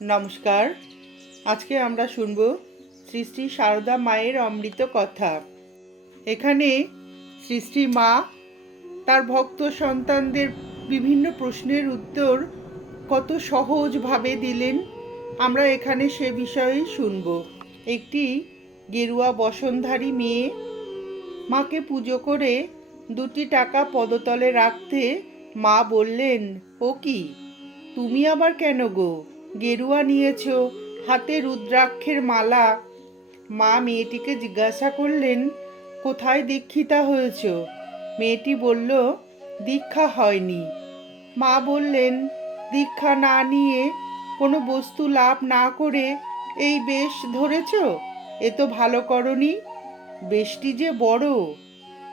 নমস্কার। আজকে আমরা শুনব শ্রী শ্রী সারদা মায়ের অমৃত কথা। এখানে শ্রী শ্রী মা তার ভক্ত সন্তানদের বিভিন্ন প্রশ্নের উত্তর কত সহজভাবে দিলেন, আমরা এখানে সে বিষয়েই শুনব। একটি গেরুয়া বসনধারী মেয়ে মাকে পুজো করে দুটি টাকা পদতলে রাখতে মা বললেন, ও কি? তুমি আবার কেন গো? গেরুয়া নিয়েছো, হাতে রুদ্রাক্ষের মালা। মা মেয়েটিকে জিজ্ঞাসা করলেন, কোথায় দীক্ষিতা হয়েছ? মেয়েটি বলল, দীক্ষা হয়নি। মা বললেন, দীক্ষা না নিয়ে কোনো বস্তু লাভ না করে এই বেশ ধরেছ? এ তো ভালো করনি। বেশটি যে বড়,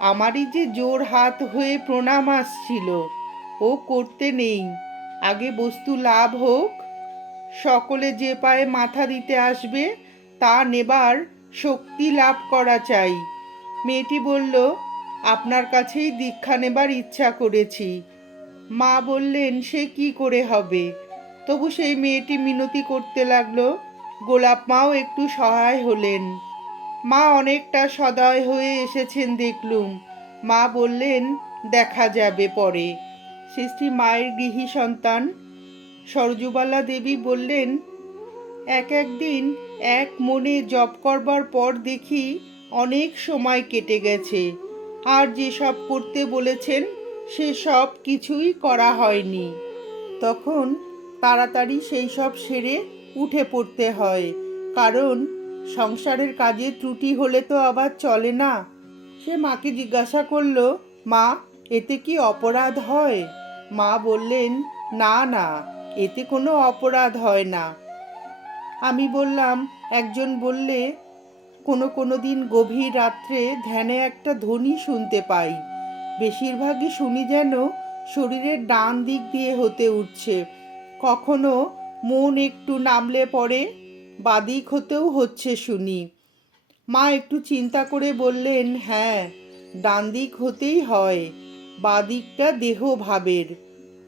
আমারই যে জোর হাত হয়ে প্রণাম আসছিল। ও করতে নেই। আগে বস্তু লাভ হোক সকলে যে পায়ে মাথা দিতে আসবে, তা নেবার শক্তি লাভ করা চাই। মেয়েটি বলল, আপনার কাছেই দীক্ষা নেবার ইচ্ছা করেছি। মা বললেন, সে কি করে হবে? তবু সেই মেয়েটি মিনতি করতে লাগল, গোলাপ মাও একটু সহায় হলেন। মা অনেকটা সদয় হয়ে এসেছেন দেখলুম। মা বললেন, দেখা যাবে পরে। সৃষ্টি মায়ের গৃহী সন্তান সরজুবালা দেবী বললেন, এক একদিন এক মনে জপ করবার পর দেখি অনেক সময় কেটে গেছে। আর যেসব করতে বলেছেন সে সব কিছুই করা হয়নি। তখন তাড়াতাড়ি সেই সব সেরে উঠে পড়তে হয়। কারণ সংসারের কাজে ত্রুটি হলে তো আবার চলে না। সে মাকে জিজ্ঞাসা করল, মা, এতে কি অপরাধ হয়? মা বললেন, না না এতে কোনো অপরাধ হয় না। আমি বললাম, একজন বললে, কোনো কোনো দিন গভীর রাত্রে ধ্যানে একটা ধ্বনি শুনতে পাই। বেশিরভাগই শুনি যেন শরীরের ডান দিক দিয়ে হতে উঠছে। কখনো মন একটু নামলে পরে বাদিক হতেও হচ্ছে শুনি। মা একটু চিন্তা করে বললেন হ্যাঁ ডান দিক হতেই হয় বাদিকটা দেহ ভাবের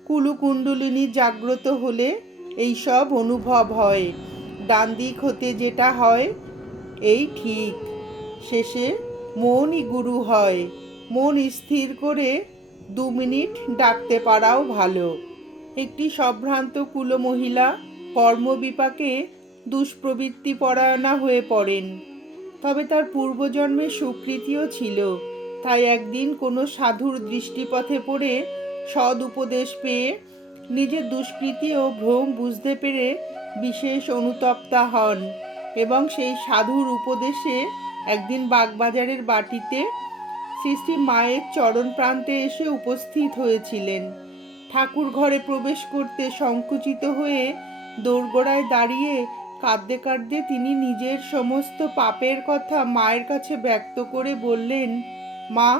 কুলুকুণ্ডলিনী জাগ্রত হলে এই সব অনুভব হয়। ডান দিক হতে যেটা হয়, এই ঠিক। শেষে মনই গুরু হয়। মন স্থির করে দু মিনিট ডাকতে পারাও ভালো। একটি সম্ভ্রান্ত কুলো মহিলা কর্মবিপাকে দুষ্প্রবৃত্তি পরায়ণা হয়ে পড়েন। তবে তার পূর্বজন্মের সুকৃতিও ছিল। তাই একদিন কোনো সাধুর দৃষ্টিপথে পড়ে সদ উপদেশ পেয়ে নিজের দুষ্কৃতি ও ভ্রম বুঝতে পেরে বিশেষ অনুতপ্তা হন এবং সেই সাধুর উপদেশে একদিন বাগবাজারের বাটিতে শ্রী মায়ের চরণ প্রান্তে এসে উপস্থিত হয়েছিলেন। ঠাকুর ঘরে প্রবেশ করতে সংকুচিত হয়ে দোরগোড়ায় দাঁড়িয়ে কাঁদতে কাঁদতে তিনি নিজের সমস্ত পাপের কথা মায়ের কাছে ব্যক্ত করে বললেন, মা,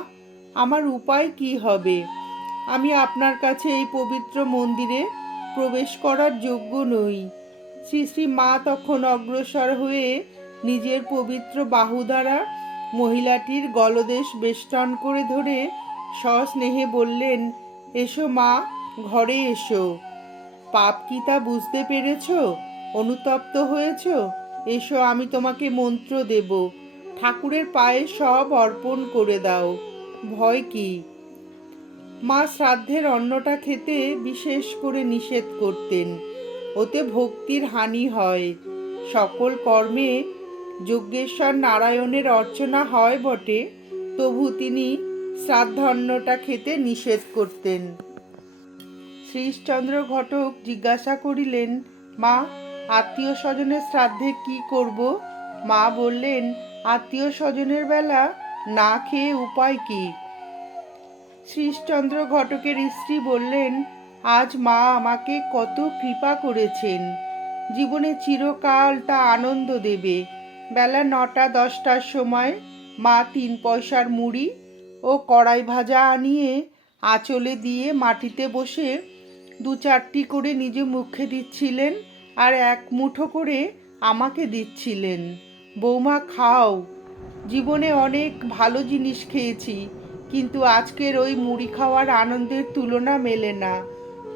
আমার উপায় কি হবে? আমি আপনার কাছে এই পবিত্র মন্দিরে প্রবেশ করার যোগ্য নই। শ্রী শ্রী মা তখন অগ্রসর হয়ে নিজের পবিত্র বাহু দ্বারা মহিলাটির গলদেশ বেষ্টন করে ধরে সস্নেহে বললেন, এসো মা, ঘরে এসো। পাপ কি তা বুঝতে পেরেছ? অনুতপ্ত হয়েছ? এসো, আমি তোমাকে মন্ত্র দেব। ঠাকুরের পায়ে সব অর্পণ করে দাও। ভয় কি? মা শ্রাদ্ধের অন্নটা খেতে বিশেষ করে নিষেধ করতেন। ওতে ভক্তির হানি হয়। সকল কর্মে যজ্ঞেশ্বর নারায়ণের অর্চনা হয় বটে, তবু তিনি শ্রাদ্ধন্নটা খেতে নিষেধ করতেন। শ্রীশচন্দ্র ঘটক জিজ্ঞাসা করিলেন, মা আত্মীয় স্বজনের শ্রাদ্ধে কি করব? মা বললেন আত্মীয় স্বজনের বেলা না খেয়ে উপায় কি? শ্রীশচন্দ্র ঘটকের স্ত্রী বললেন, আজ মা আমাকে কত কৃপা করেছেন। জীবনে চিরকাল তা আনন্দ দেবে। বেলা নটা দশটার সময় মা তিন পয়সার মুড়ি ও কড়াই ভাজা আনিয়ে আঁচলে দিয়ে মাটিতে বসে দু চারটি করে নিজে মুখে দিচ্ছিলেন আর এক মুঠো করে আমাকে দিচ্ছিলেন। বৌমা, খাও। জীবনে অনেক ভালো জিনিস খেয়েছি। কিন্তু আজকের ওই মুড়ি খাওয়ার আনন্দের তুলনা মেলে না।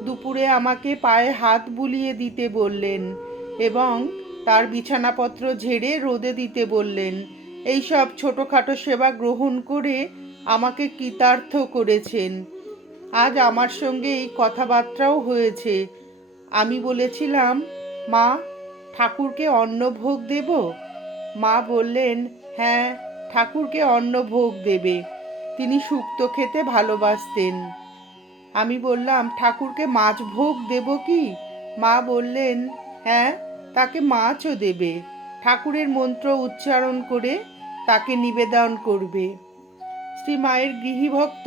দুপুরে আমাকে পায়ে হাত বুলিয়ে দিতে বললেন এবং তার বিছানাপত্র ঝেড়ে রোদে দিতে বললেন। এইসব ছোটোখাটো সেবা গ্রহণ করে আমাকে কৃতার্থ করেছেন। আজ আমার সঙ্গে এই কথাবার্তাও হয়েছে। আমি বলেছিলাম, মা, ঠাকুরকে অন্নভোগ দেব? মা বললেন হ্যাঁ ঠাকুরকে অন্নভোগ দেবে। তিনি শুক্তো খেতে ভালোবাসতেন। আমি বললাম, ঠাকুরকে মাছ ভোগ দেব কি? মা বললেন হ্যাঁ তাকে মাছও দেবে। ঠাকুরের মন্ত্র উচ্চারণ করে তাকে নিবেদন করবে। শ্রী মায়ের গৃহীভক্ত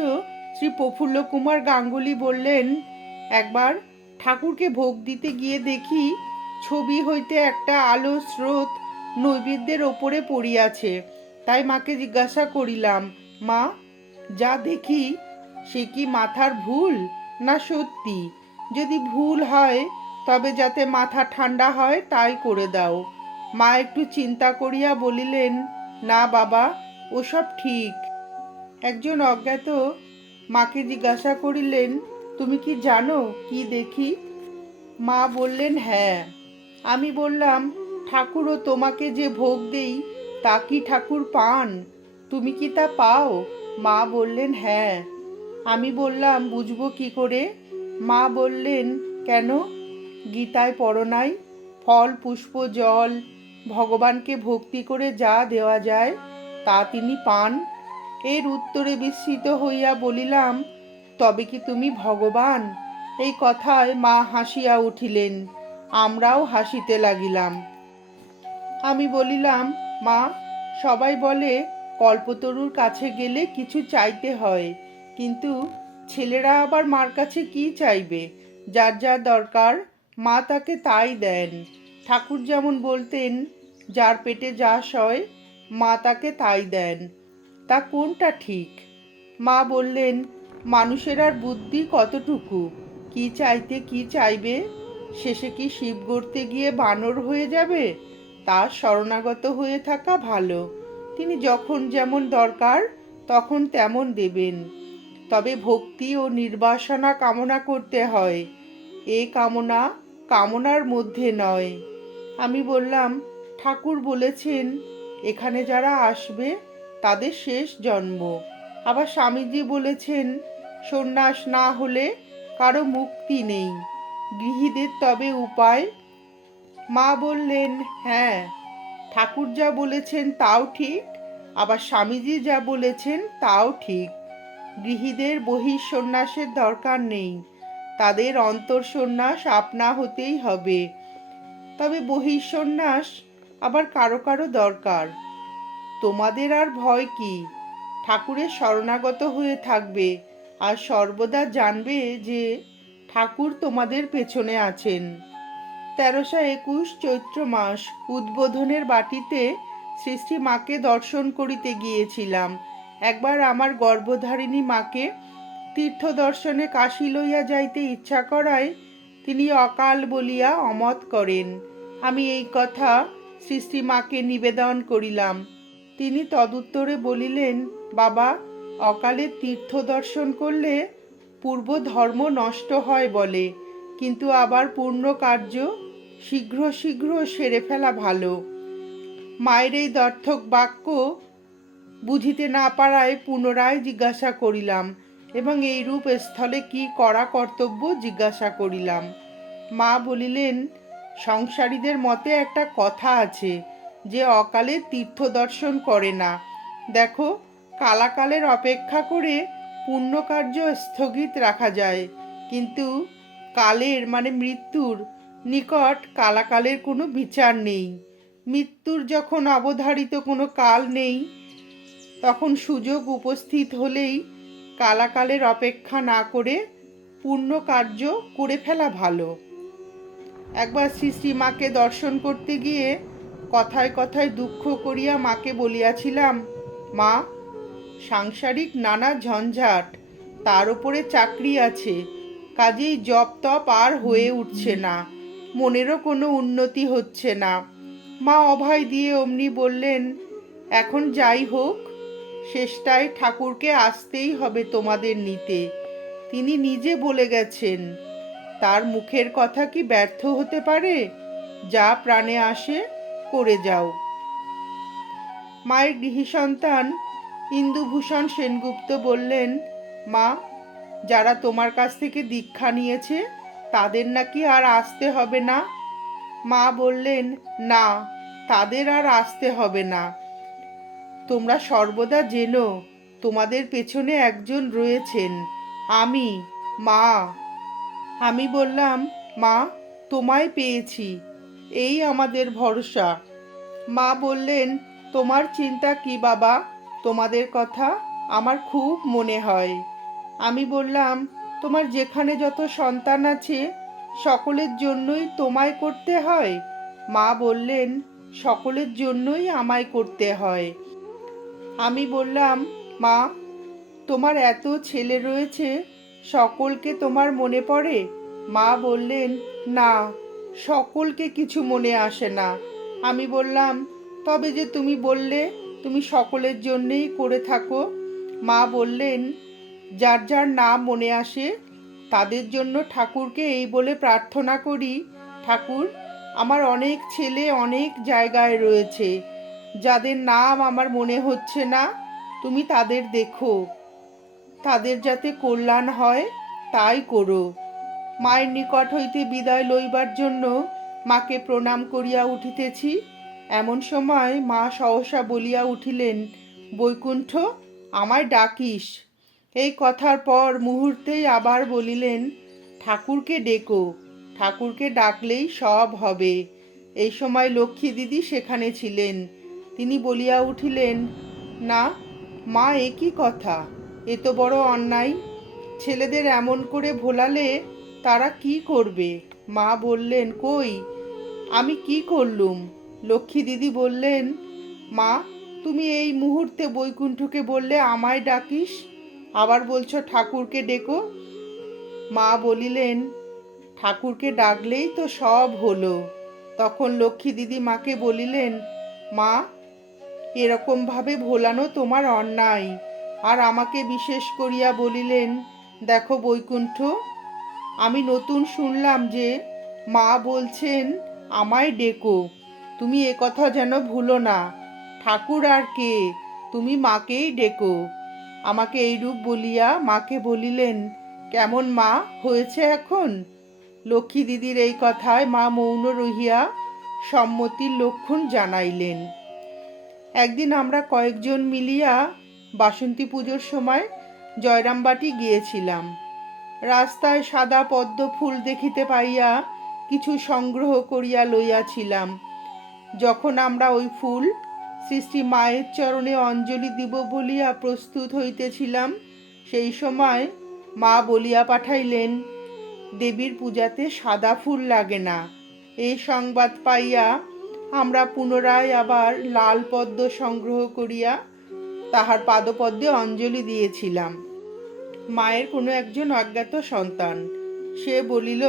শ্রী প্রফুল্ল কুমার গাঙ্গুলি বললেন, একবার ঠাকুরকে ভোগ দিতে গিয়ে দেখি, ছবি হইতে একটা আলো স্রোত নৈবেদ্যের ওপরে পড়িয়াছে। তাই মাকে জিজ্ঞাসা করিলাম, মা যা দেখি, সে কি মাথার ভুল না সত্যি? যদি ভুল হয়, তবে যাতে মাথা ঠান্ডা হয়, তাই করে দাও। মা একটু চিন্তা করিয়া বলিলেন, না বাবা, ওসব ঠিক। একজন অজ্ঞাত মাকে জিজ্ঞাসা করিলেন, তুমি কি জানো কি দেখি? মা বললেন হ্যাঁ। আমি বললাম, ঠাকুরও তোমাকে যে ভোগ দেই, তা কি ঠাকুর পান? তুমি কি তা পাও? মা বললেন হ্যাঁ। আমি বললাম, বুঝব কি করে? মা বললেন, কেন? গীতায় পড়ো নাই। ফল, পুষ্প, জল, ভগবানকে ভক্তি করে যা দেওয়া যায়, তা তিনি পান। এর উত্তরে বিস্মিত হইয়া বলিলাম, তবে কি তুমি ভগবান? এই কথায় মা হাসিয়া উঠিলেন। আমরাও হাসিতে লাগিলাম। আমি বলিলাম, মা, সবাই বলে কল্পতরুর কাছে গেলে কিছু চাইতে হয়। কিন্তু ছেলেরা আবার মার কাছে কি চাইবে? যার যা দরকার, মা তাকে তাই দেন। ঠাকুর যেমন বলতেন, যার পেটে যা সয় মা তাকে তাই দেন। তা কোনটা ঠিক? মা বললেন, মানুষের আর বুদ্ধি কতটুকু? কি চাইতে কি চাইবে? শেষে কি শিব গড়তে গিয়ে বানর হয়ে যাবে? তার শরণাগত হয়ে থাকা ভালো। তিনি যখন যেমন দরকার, তখন তেমন দেবেন। তবে ভক্তি ও নির্বাসনা কামনা করতে হয়। এ কামনা কামনার মধ্যে নয়। আমি বললাম, ঠাকুর বলেছেন, এখানে যারা আসবে, তাদের শেষ জন্ম। আবার স্বামীজি বলেছেন, সন্ন্যাস না হলে কারও মুক্তি নেই। গৃহীদের তবে উপায়। মা বললেন হ্যাঁ ঠাকুর যা বলেছেন তাও ঠিক, আবার স্বামীজি যা বলেছেন তাও ঠিক। গৃহীদের বহিঃসন্ন্যাসের দরকার নেই, তাদের অন্তর্সন্ন্যাস আপনা হতেই হবে। তবে বহিঃসন্ন্যাস আবার কারও কারও দরকার। তোমাদের আর ভয় কি? ঠাকুরের শরণাগত হয়ে থাকবে, আর সর্বদা জানবে যে ঠাকুর তোমাদের পেছনে আছেন। তেরোশো একুশ চৈত্র মাস উদ্বোধনের বাটিতে সৃষ্টি মাকে দর্শন করিতে গিয়েছিলাম। একবার আমার গর্ভধারিণী মাকে তীর্থ দর্শনে কাশী লইয়া যাইতে ইচ্ছা করায় তিনি অকাল বলিয়া অমত করেন। আমি এই কথা সৃষ্টি মাকে নিবেদন করিলাম। তিনি তদুত্তরে বলিলেন, বাবা, অকালে তীর্থ দর্শন করলে পূর্ব ধর্ম নষ্ট হয় বলে, কিন্তু আবার পূর্ণ কার্য শীঘ্র শীঘ্র সেরে ফেলা ভালো। মায়ের এই দর্থক বাক্য বুঝিতে না পারায় পুনরায় জিজ্ঞাসা করিলাম এবং এই রূপ স্থলে কি করা কর্তব্য জিজ্ঞাসা করিলাম। মা বলিলেন, সংসারীদের মতে একটা কথা আছে যে অকালে তীর্থ দর্শন করে না। দেখো, কালাকালের অপেক্ষা করে পুণ্যকার্য স্থগিত রাখা যায়। কিন্তু কালের মানে মৃত্যুর নিকট কালাকালের কোনো বিচার নেই। মৃত্যুর যখন অবধারিত কোনো কাল নেই, তখন সুযোগ উপস্থিত হলেই কালাকালের অপেক্ষা না করে পূর্ণ কার্য করে ফেলা ভালো। একবার শ্রী শ্রী মাকে দর্শন করতে গিয়ে কথায় কথায় দুঃখ করিয়া মাকে বলিয়াছিলাম, মা, সাংসারিক নানা ঝঞ্ঝাট তার উপরে চাকরি আছে, কাজেই জপ তপ আর হয়ে উঠছে না। মনেরও কোনো উন্নতি হচ্ছে না। মা অভয় দিয়ে অমনি বললেন, এখন যাই হোক, শেষটায় ঠাকুরকে আসতেই হবে তোমাদের নিতে। তিনি নিজে বলে গেছেন, তার মুখের কথা কি ব্যর্থ হতে পারে? যা প্রাণে আসে, করে যাও। মায়ের গৃহী সন্তান ইন্দুভূষণ সেনগুপ্ত বললেন, মা, যারা তোমার কাছ থেকে দীক্ষা নিয়েছে তাদের নাকি আর আসতে হবে না? মা বললেন, না, তাদের আর আসতে হবে না। তোমরা সর্বদা জেনো, তোমাদের পেছনে একজন রয়েছেন। আমি, মা। আমি বললাম, মা, তোমায় পেয়েছি। এই আমাদের ভরসা। মা বললেন, তোমার চিন্তা কি বাবা? তোমাদের কথা আমার খুব মনে হয়। আমি বললাম তোমার যেখানে যত সন্তান আছে, সকলের জন্যই তোমায় করতে হয়। মা বললেন, সকলের জন্যই আমায় করতে হয়। আমি বললাম, মা, তোমার এত ছেলে রয়েছে, সকলকে তোমার মনে পড়ে? মা বললেন, না, সকলকে কিছু মনে আসে না। আমি বললাম, তবে যে তুমি বললে, তুমি সকলের জন্যেই করে থাকো? মা বললেন যার যার নাম মনে আসে, তাদের জন্য ঠাকুরকে এই বলে প্রার্থনা করি, ঠাকুর, আমার অনেক ছেলে অনেক জায়গায় রয়েছে, যাদের নাম আমার মনে হচ্ছে না, তুমি তাদের দেখো। তাদের যাতে কল্যাণ হয়, তাই করো। মায়ের নিকট হইতে বিদায় লইবার জন্য মাকে প্রণাম করিয়া উঠিতেছি। এমন সময় মা সহসা বলিয়া উঠিলেন, বৈকুণ্ঠ, আমায় ডাকিস। এই কথার পর মুহূর্তেই আবার বলিলেন, ঠাকুরকে ডেকো, ঠাকুরকে ডাকলেই সব হবে। এই সময় লক্ষ্মী দিদি সেখানে ছিলেন। তিনি বলিয়া উঠিলেন, না, মা, এ কি কথা? এ তো বড় অন্যায়। ছেলেদের এমন করে ভোলালে তারা কি করবে? মা বললেন, কই, আমি কি করলুম? লক্ষ্মী দিদি বললেন, মা, তুমি এই মুহূর্তে বৈকুণ্ঠকে বললে আমায় ডাকিস? আবার বলছো ঠাকুরকে ডেকো? মা বলিলেন, ঠাকুরকে ডাকলেই তো সব হলো। তখন লক্ষ্মী দিদি মাকে বলিলেন, মা, এরকমভাবে ভোলানো তোমার অন্যায়। আর আমাকে বিশেষ করিয়া বলিলেন, দেখো বৈকুণ্ঠ, আমি নতুন শুনলাম যে মা বলছেন আমায় ডেকো। তুমি কথা যেন ভুলো না। ঠাকুর আর কে, তুমি মাকেই ডেকো। আমাকে এইরূপ বলিয়া মাকে বলিলেন, কেমন মা? হয়েছে এখন? লক্ষ্মী দিদির এই কথায় মা মৌন রহিয়া সম্মতির লক্ষণ জানাইলেন। একদিন আমরা কয়েকজন মিলিয়া বাসন্তী পুজোর সময় জয়রামবাটি গিয়েছিলাম। রাস্তায় সাদা পদ্ম ফুল দেখিতে পাইয়া কিছু সংগ্রহ করিয়া লইয়াছিলাম। যখন আমরা ওই ফুল সৃষ্টি মায়ের চরণে অঞ্জলি দিব বলিয়া প্রস্তুত হইতেছিলাম। সেই সময় মা বলিয়া পাঠাইলেন, দেবীর পূজাতে সাদা ফুল লাগে না। এই সংবাদ পাইয়া আমরা পুনরায় আবার লাল পদ্ম সংগ্রহ করিয়া তাহার পাদপদ্মে অঞ্জলি দিয়েছিলাম। মায়ের কোনো একজন অজ্ঞাত সন্তান। সে বলিল,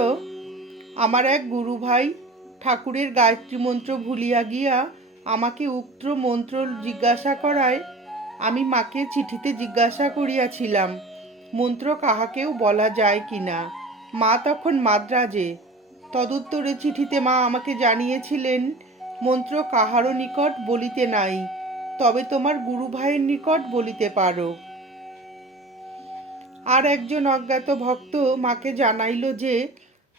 আমার এক গুরু ভাই ঠাকুরের গায়ত্রী মন্ত্র ভুলিয়া গিয়া আমাকে উক্ত মন্ত্র জিজ্ঞাসা করায় আমি মাকে চিঠিতে জিজ্ঞাসা করিয়াছিলাম, মন্ত্র কাহাকেও বলা যায় কি না মা তখন মাদ্রাজে। তদুত্তরে চিঠিতে মা আমাকে জানিয়েছিলেন, মন্ত্র কাহারও নিকট বলিতে নাই, তবে তোমার গুরু ভাইয়ের নিকট বলিতে পারো। আর একজন অজ্ঞাত ভক্ত মাকে জানাইল যে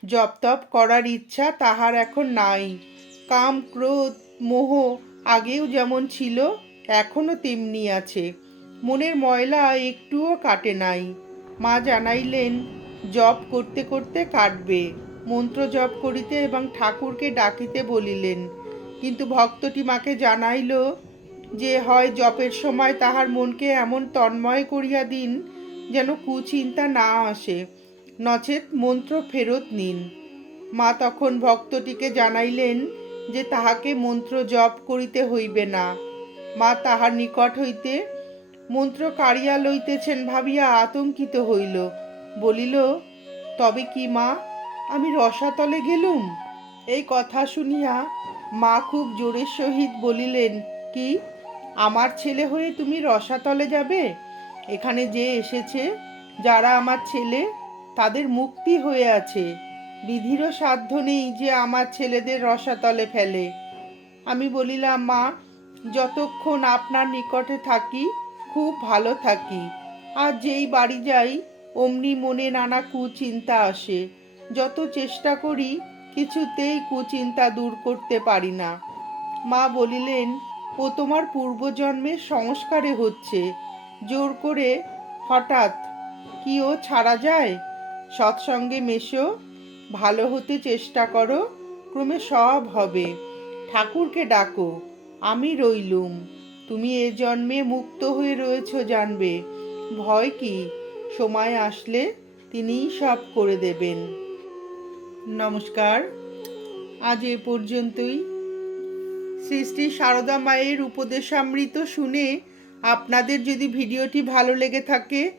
জপ তপ করার ইচ্ছা তাহার এখন নাই। কাম, ক্রোধ, মোহ আগেও যেমন ছিল, এখনও তেমনি আছে। মনের ময়লা একটুও কাটে নাই। মা জানাইলেন, জপ করতে করতে কাটবে। মন্ত্র জপ করিতে এবং ঠাকুরকে ডাকিতে বলিলেন। কিন্তু ভক্তটি মাকে জানাইল যে, হয় জপের সময় তাহার মনকে এমন তন্ময় করিয়া দিন, যেন কুচিন্তা না আসে। নচেত মন্ত্র ফেরত নিন। মা তখন ভক্তটিকে জানাইলেন যে তাহাকে মন্ত্র জপ করিতে হইবে না। মা তাহার নিকট হইতে মন্ত্র কাড়িয়া লইতেছেন ভাবিয়া আতঙ্কিত হইল। বলিল, তবে কি মা, আমি রসাতলে গেলুম? এই কথা শুনিয়া মা খুব জোরের সহিত বলিলেন, কি, আমার ছেলে হয়ে তুমি রসাতলে যাবে? এখানে যে এসেছে, যারা আমার ছেলে, তাদের মুক্তি হয়ে আছে। বিধিরও সাধ্য নেই যে আমার ছেলেদের রসাতলে ফেলে। আমি বলিলাম, মা, যতক্ষণ আপনার নিকটে থাকি, খুব ভালো থাকি। আর যেই বাড়ি যাই, অমনি মনে নানা কুচিন্তা আসে। যত চেষ্টা করি, কিছুতেই কুচিন্তা দূর করতে পারি না। মা বলিলেন, ও তোমার পূর্বজন্মের সংস্কারে হচ্ছে। জোর করে, হঠাৎ, কি ও ছাড়া যায়? সৎসঙ্গে মেশো ভালো হতে চেষ্টা করো, ক্রমে সব হবে। ঠাকুরকে ডাকো, আমি রইলুম। তুমি এ জন্মে মুক্ত হয়ে রয়েছ জানবে। ভয় কি? সময় আসলে তিনিই সব করে দেবেন। নমস্কার। আজ এ পর্যন্তই। শ্রী শ্রী সারদা মায়ের উপদেশামৃত শুনে আপনাদের যদি ভিডিওটি ভালো লেগে থাকে,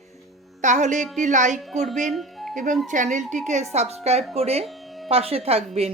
তাহলে একটি লাইক করবেন এবং চ্যানেলটিকে সাবস্ক্রাইব করে পাশে থাকবেন।